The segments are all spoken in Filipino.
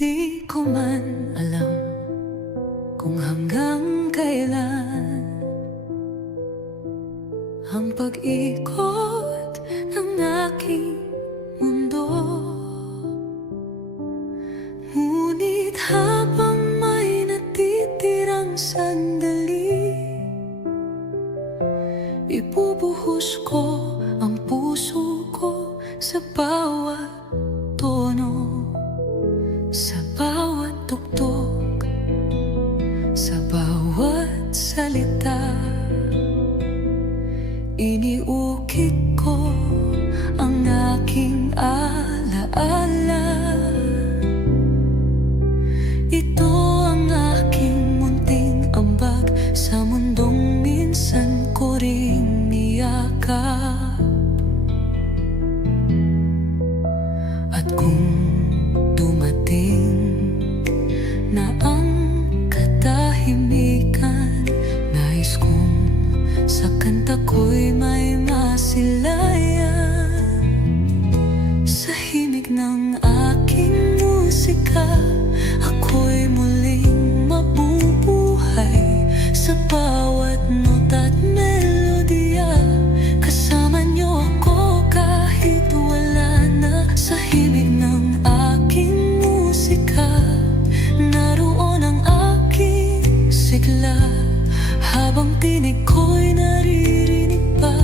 Di ko man alam kung hanggang kailan ang pag-ikot ng aking mundo. Ngunit habang may natitirang sandali, ibubuhos ko ang puso ko sa bawat tono, sa bawat tugtog, sa bawat salita. Iniukit ko ang aking alaala. Ito ang aking munting ambag sa mundong minsan ko ring niyakap. At kung dumating na ang katahimikan, nais kong sa kanta ko'y may masilayan. Sa himig ng aking musika, ako'y muling mabubuhay. Sa bawat nota't melodya, kasama niyo ako kahit wala na. Sa himig ng aking musika, naroon ang aking sigla. Habang tinig ko'y naririnig pa,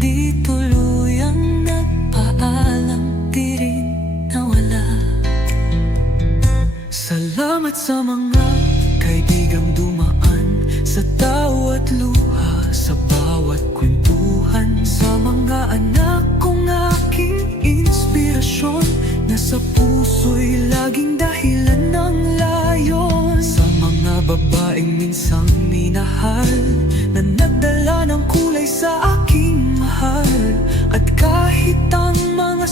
di tuluyang nagpaalam, di rin nawala. Salamat sa mga kaibigang dumaan, sa bawat luha, sa bawat kwentuhan. Sa mga anak kong aking inspirasyon, na sa puso'y laging dahilan ng layon. Sa mga babaeng minsang minahal, na nagdala ng kulay sa aking mahal. At kahit ang mga